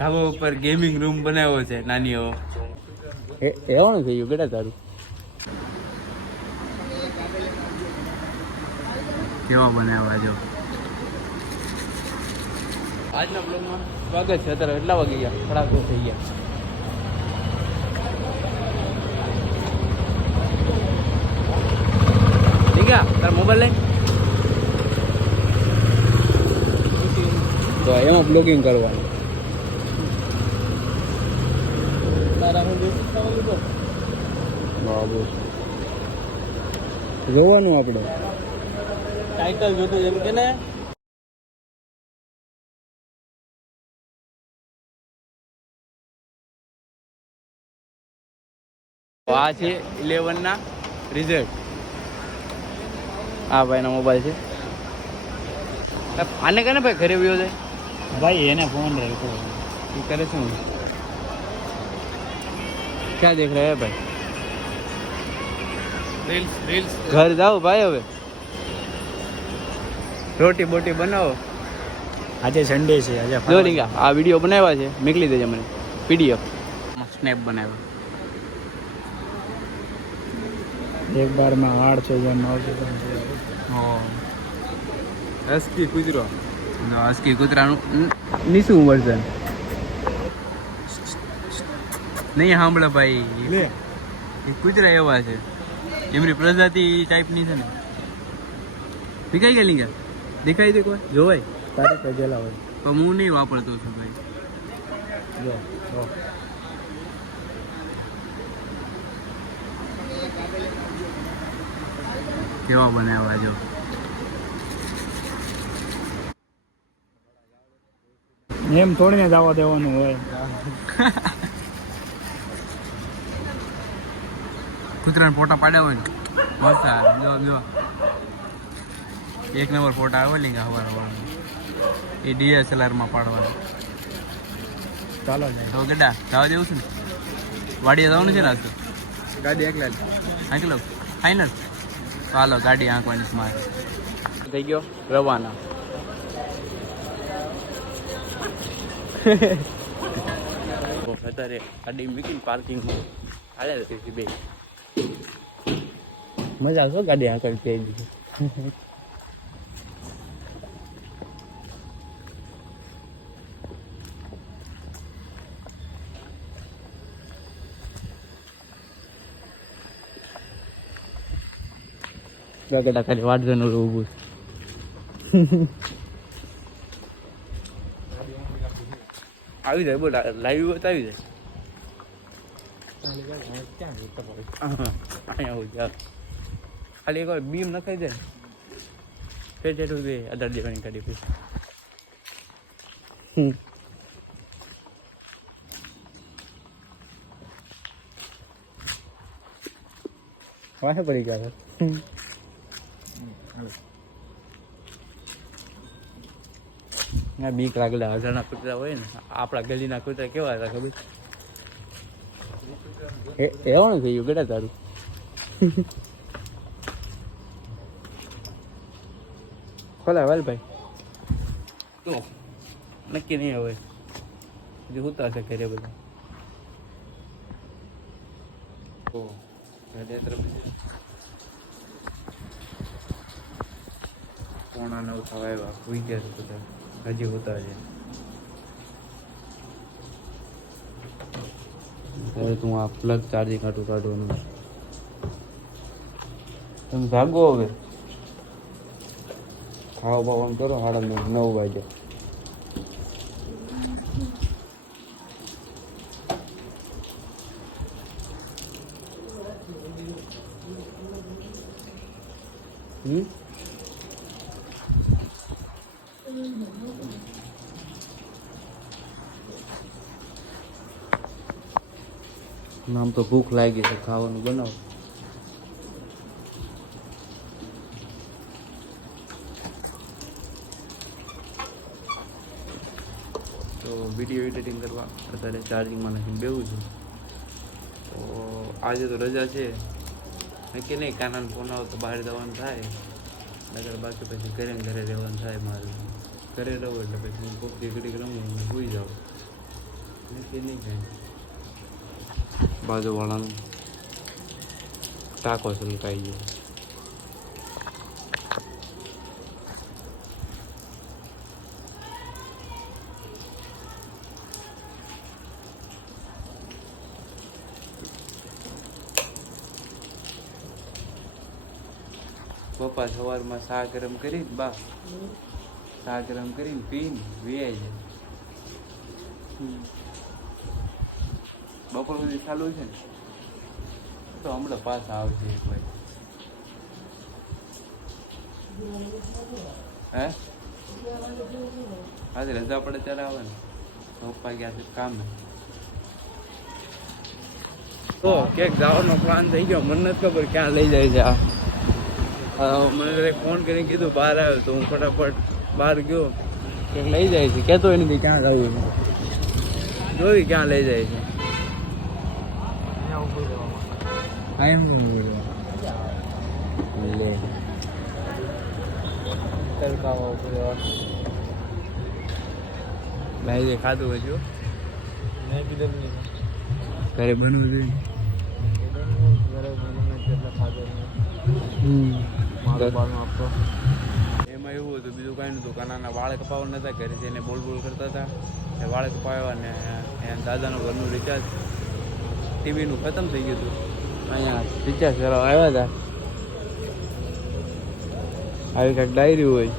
ધાબા ઉપર gaming room બનાવ્યો છે નાની એવો. એવાનું થયું બેટા તારું. કેવા બનાવ્યા જો. આજના બ્લોગમાં સ્વાગત છે. અત્યારે એટલા વાગી ગયા, 2:30 થઈ ગયા. ઠીક છે, તાર મોબાઈલ લઈ તો એમાં બ્લોગિંગ કરવાનું. જોવાનું આપણે ટાઇટલ જોતું જેમ કે ને આ છે 11 ના રિઝલ્ટ. આ ભાઈનો મોબાઈલ છે. આને કને ભાઈ ઘરે વ્યો જાય ભાઈ, એને ફોન રાખો એ કરે શું? ક્યાં દેખ રહ્યા ભાઈ? રીલ્સ. ઘર જાઓ ભાઈ, હવે રોટી બોટી બનાવો. આજે સન્ડે છે. આજે જો લીંગા આ વિડીયો બનાવ્યા છે, મોકલી દેજે મને PDF. સ્નેપ બનાવ્યો. એક બાર માં 8 જણ આવશે. હસ્કી કૂતરો. હસ્કી કૂતરાનું નીચું વર્ઝન નહીં સાંભળે ભાઈ. એ કૂતરા એવા છે, એમની પ્રજાતિ ટાઈપની છે ને. વિકાઈ ગયેલી કે દેખાય દે કોઈ જોવાય તારે તો ગયેલા હોય તો હું નહીં વાપરતો છું ભાઈ. જો કેવા બનાવ્યા જો. એમ થોડીને જવા દેવાનું હોય. કૂતરાને ફોટા પાડ્યા હોય ને મસ્ત. જો એક નંબર ફોટા આવે લીંગા હવાર એ DSLR માં પાડવાના. ચાલો હવે ગડા જવા દેવું છે ને, વાડીએ જવાનું છે ને. આજ તો ગાડી એકલા હાંકલો ફાઇનલ. ચાલો ગાડી આંકવાની છે મારે. થઈ ગયો રવાના. અત્યારે ગાડી મૂકીને પાર્કિંગમાં હાલે બે મજા આવશે. ગાડી આંકડી થઈ દીધી. ગડા ખાલી વાટવાનું ઊભું. આવી જાય બોલ, લાઈવ બતાવી જાય. અહીંયા ખાલી એક વાર બીમ નખાઈ દે ને પેટેટું દે 18 દેવાની ગાડી પછી. વાહે પડી ગયા. બીક લાગેલા હજારના કૂતરા હોય ને. આપણા ગલીના કૂતરા કેવા હતા ખબર? એવાનું થયું બેટા તારું. ખોલા વાલ ભાઈ તો નક્કી નહીં હવે હજી હોતા હશે ઘરે બધા. પોણા 9 થવા આવ્યા. હોઈ ગયા છે બધા, હજી હોતા છે. ત્યારે તું આ પ્લગ ચાર્જિંગ કાઢવાનું. તમે ભાગો હવે, ખાવા બાવાનું કરો. 9:30 વાગ્યા. આમ તો ભૂખ લાગી છે, ખાવાનું બનાવો. તો વિડીયો એડિટિંગ કરવા અત્યારે ચાર્જિંગમાં નાખીને બેવું છું. તો આજે તો રજા છે, નક્કી નહીં. કાનાને ફોન આવે તો બહાર જવાનું થાય, નગર બાકી પછી ઘરે રહેવાનું થાય. મારે ઘરે રહું એટલે પછી હું કોક ઘડીક રમું, સુઈ જાઉં. બાજુવાળાનું ટાંકો છલકાઈ ગયો. પપ્પા સવારમાં ચા ગરમ કરી ચા ગરમ કરીને પીને વીઆઈ જાય. બપોર સુધી ચાલુ છે ને તો હમણાં પાછા આવશે એક વાર. હે આજે રજા પડે ત્યારે આવે ને. પપ્પા ગયા છે કામે. તો ક્યાંક જવાનો પ્લાન થઈ ગયો. મને નથી ખબર ક્યાં લઈ જાય છે આ. મને ફોન કરીને કીધું બહાર આવ્યો તો હું ફટાફટ બહાર ગયો. ક્યાંક લઈ જાય છે. કહેતો નથી ક્યાં જવું. જોઈ ક્યાં લઈ જાય છે. ભાઈ ખાધું હજુ ઘરે બનવું જોઈએ. એમાં એવું હતું બીજું કઈ નતું. કાનાના વાળ કપાવવા નતા ઘરે એને બોલ બોલ કરતા હતા. એ વાળ કપાવ્યા ને દાદાનું ઘરનું રિચાર્જ ટીવીનું ખતમ થઈ ગયું હતું. અહીંયા રિચાર્જ કરવા આવ્યા હતા. આવી કાંઈક ડાયરી હોય.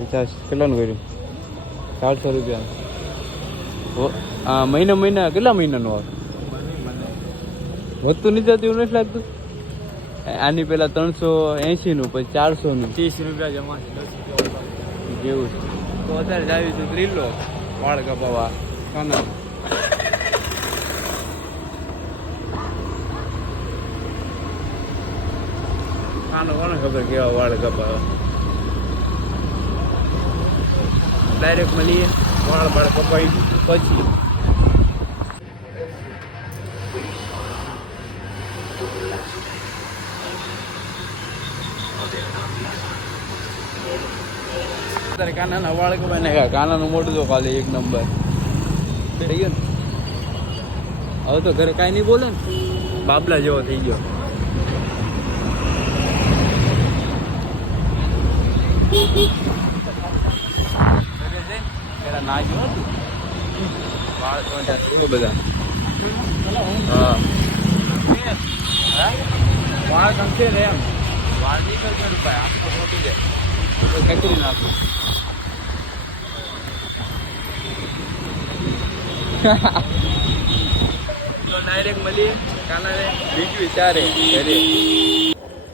રિચાર્જ કેટલાનું કર્યું? 400 રૂપિયા. મહિના કેટલા મહિનાનું આવે? વધતું નથી જતું એવું નથી લાગતું? આની પેલા 380 નું પછી 400 નું 30 રૂપિયા જમા જેવું છે. તો અત્યારે જાવીશું ત્રિલો વાળ કપાવવા કાના. કાનો કોને ખબર કેવા વાળ કપાવવા. ડાયરેક્ટ મળીએ વાળ કપાઈ પછી. કાનાના વાળ કપાઈ નાખ્યા. કાનાનું મોઢું તો ખાલી એક નંબર થઈ ગયો ને. હવે તો ઘરે કાંઈ નહીં બોલે ને. બાબલા જેવો થઈ ગયો. પેલા ના ગયો હતું વાળ બધા. હા વાળ ગમશે ને એમ. વાળ નહીં કરશે રૂપિયા આમ તો મોટી જાય કચરી નાખું. તો ડાયરેક્ટ મળીએ કાનાને બીજું વિચારે ઘરે.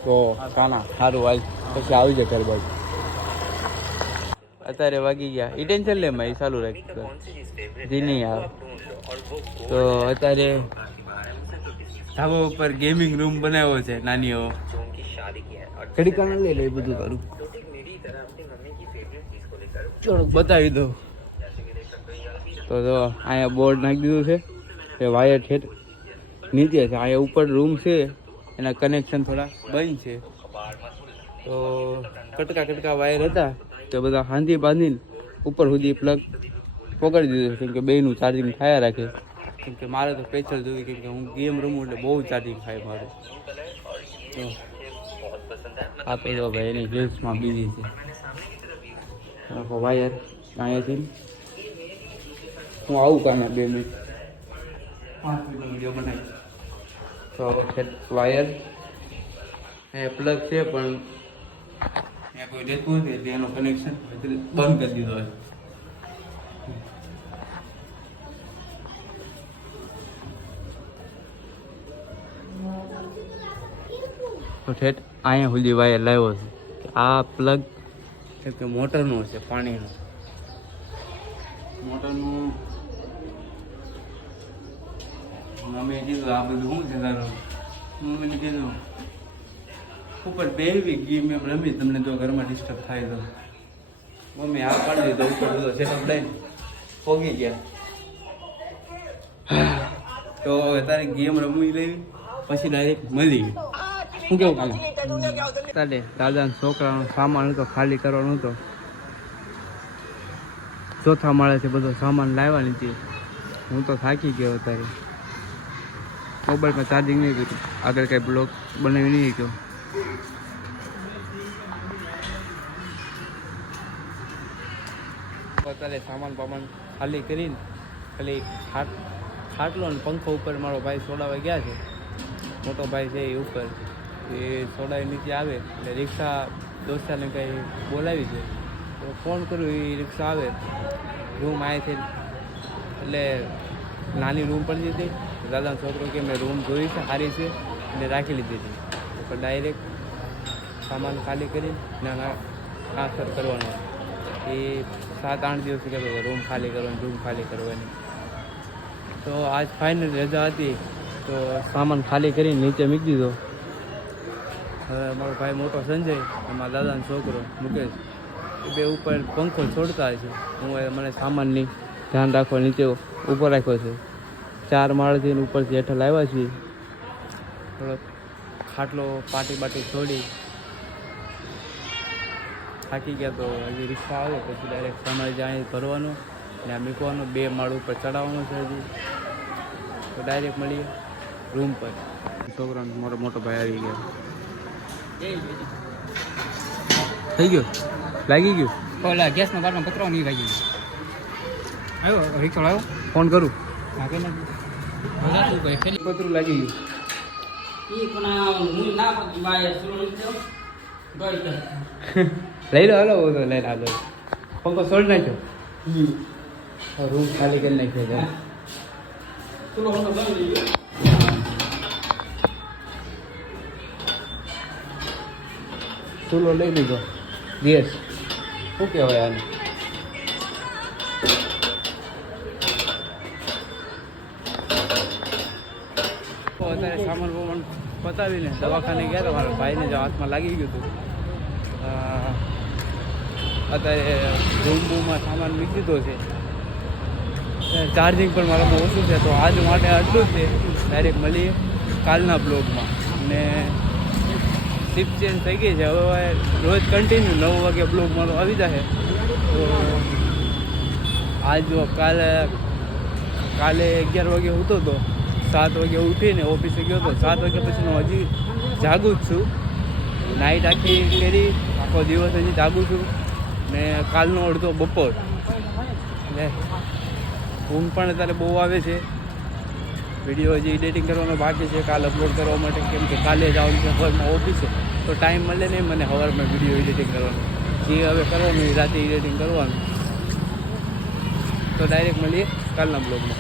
તો કાના સારું હાલ પછી આવી જાય ઘર બાજુ. અત્યારે વાગી ગયા. એ ટેન્શન લે માં એ ચાલુ રાખ જી નહીં આવે. તો અત્યારે ધાબા ઉપર ગેમિંગ રૂમ બનાવ્યો છે નાની એવો. ઘડી કાના લઈ લે બધું કરું. ચલો બતાવી દો. તો જો અહીંયા બોર્ડ નાખી દીધું છે. એ વાયર છે નીચે છે. અહીંયા ઉપર રૂમ છે એના કનેક્શન થોડા બંધ છે. તો કટકા વાયર હતા તો બધા હાંધી બાંધીને ઉપર સુધી પ્લગ પકડી દીધું. કેમ કે બેનું ચાર્જિંગ થયા રાખે. કેમ કે મારે તો સ્પેશિયલ જોઈએ. કેમ કે હું ગેમ રમું એટલે બહુ ચાર્જિંગ થાય મારું. તો આ તો ભાઈ એની રીલ્સમાં બીજી છે. વાયર અહીંયાથી હું આવું કાંઈ 2 મિનિટ 5 મિનિટનો વિડીયો બનાવી. તો વાયર એ પ્લગ છે પણ ત્યાં કોઈ રહેતું નથી એટલે એનો કનેક્શન બંધ કરી દીધો હોય. તો ઠેઠ અહીંયા સુધી વાયર લાવ્યો છે. આ પ્લગ કે મોટરનું છે પાણીનું. મોટરનું મમ્મીએ કીધું આ બધું શું છે તારું. મમ્મીને કીધું ઉપર બેવી ગેમ એમ રમી તમને જો ઘરમાં ડિસ્ટર્બ થાય તો. મમ્મી આ પાડી દીધો ઉપર બધો સેટઅપ લઈને પોગી ગયા. તો તારે ગેમ રમવી લેવી પછી ડાયરેક્ટ મળી ગઈ. શું કેવું કાલે દાદાના છોકરાનો સામાન હતો ખાલી કરવાનો હતો. ચોથા માળે છે બધો સામાન લાવવા નીચે. હું તો થાકી ગયો અત્યારે. મોબાઈલમાં ચાર્જિંગ નહીં કર્યું, આગળ કાંઈ બ્લોગ બનાવી નહીં ગયો. અત્યારે સામાન બામાન ખાલી કરીને ખાલી ખાટલો અને પંખો ઉપર મારો ભાઈ સોડાવા ગયા છે. મોટો ભાઈ છે એ ઉપર, એ સોડાવી નીચે આવે એટલે રિક્ષા દોસ્તારને કંઈ બોલાવી છે તો ફોન કર્યું, એ રિક્ષા આવે. રૂમ આવે છે એટલે નાની રૂમ પડી હતી. દાદાનો છોકરો કે મેં રૂમ જોઈ છે, સારી છે અને રાખી લીધી હતી. તો ડાયરેક્ટ સામાન ખાલી કરી ટ્રાન્સફર કરવાનો. એ 7-8 દિવસ કહેતો હતો રૂમ ખાલી કરવાની, રૂમ ખાલી કરવાની. તો આજ ફાઇનલ રજા હતી તો સામાન ખાલી કરીને નીચે મૂકી દીધો. હવે મારો ભાઈ મોટો સંજય અને મારા દાદાનો છોકરો મુકેશ એ બે ઉપર પંખો છોડતા છે. હું મને સામાનની ધ્યાન રાખવા નીચે ઊભો રાખ્યો છે. 4 માળથી ઉપરથી હેઠળ આવ્યા છીએ. થોડોક ખાટલો પાટી છોડી થાકી ગયા તો હજી રિક્ષા આવે પછી ડાયરેક્ટ સામાન જાણી ભરવાનો ને આ મૂકવાનો. 2 માળ ઉપર ચડાવવાનો છે હજી. તો ડાયરેક્ટ મળીએ રૂમ પર. છોકરાનો મારો મોટો ભાઈ આવી ગયો. થઈ ગયો, લાગી ગયું. ઓલા ગેસના બારમાં પતરો નહીં લાગી ગયો. આવ્યો રિક્ષા આવ્યો, ફોન કરું. હા કે નથી પતરું લાગી ગયું. લઈ લો, હલો લઈને આગળ પંખો છોડી નાખ્યો. રૂમ ખાલી કરી નાખ્યો. ચૂલો લઈ લીધો. ગેસ શું કહેવાય આને? અત્યારે સામાન વામાન પતાવીને દવાખાને ગયા હતા. મારા ભાઈને જો હાથમાં લાગી ગયું હતું. અત્યારે રૂમમાં સામાન મૂકી દીધો છે. ચાર્જિંગ પણ મારામાં ઓછું છે. તો આજ માટે આટલું જ છે. ડાયરેક્ટ મળીએ કાલના બ્લોગમાં. અને શિફ્ટ ચેન્જ થઈ ગઈ છે. હવે રોજ કન્ટિન્યુ 9 વાગે બ્લોગ મારો આવી જશે. તો આજ જો કાલે 11 વાગે ઉઠતો હતો, 7 વાગે ઉઠીને ઓફિસે ગયો હતો. 7 વાગ્યા પછી હું હજી જાગું જ છું. નાઇટ આખી કરી, આખો દિવસ હજી જાગું છું. ને કાલનો અડધો બપોર એટલે ઊંઘ પણ અત્યારે બહુ આવે છે. વિડીયો હજી એડિટિંગ કરવાનો બાકી છે કાલ અપલોડ કરવા માટે, કેમ કે કાલે જવાનું છે સવારમાં ઓફિસે. તો ટાઈમ મળે નહીં મને સવારમાં વિડીયો એડિટિંગ કરવાનો. જે હવે કરવાનું એ રાતે એડિટિંગ કરવાનું. તો ડાયરેક્ટ મળીએ કાલના બ્લોગમાં.